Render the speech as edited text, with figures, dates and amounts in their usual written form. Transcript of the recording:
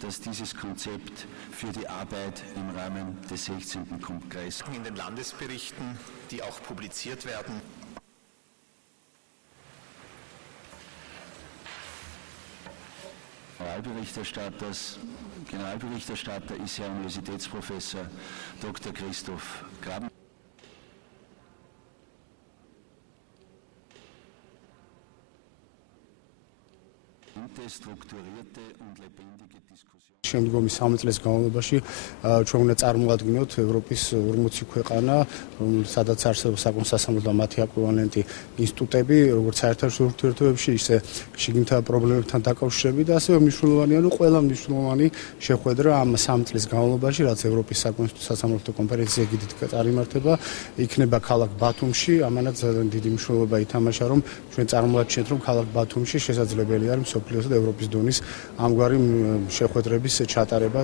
dass dieses Konzept für die Arbeit im Rahmen des 16. Kongresses in den Landesberichten, die auch publiziert werden. Generalberichterstatter ist Herr Universitätsprofessor Dr. Christoph Graben. Strukturierte und lebendige Diskussion. შემდგომი 3 წლის განმავლობაში ჩვენ უნდა წარმოვადგინოთ ევროპის 40 ქვეყანა, სადაც არსებობს საკონსასამართლო და მათი ეკვივალენტი ინსტიტუტები, როგორც საერთაშორისო ურთიერთობებში, ისე შიგნითა პრობლემებთან დაკავშირებით და ასევე მნიშვნელოვანია, ყველა მნიშვნელოვანი შეხვედრა ამ 3 წლის განმავლობაში, რაც ევროპის საკონსასამართლო კონფერენცია გიდით წარიმართება, იქნება ქალაქ ბათუმში, ამანაც ძალიან დიდი მნიშვნელობა ითამაშა, რომ ჩვენ წარმოვაჩინეთ, რომ ქალაქ ბათუმში შესაძლებელი არის მსოფლიოს და ევროპის დონის ამგვარი შეხვედრების ჩატარება.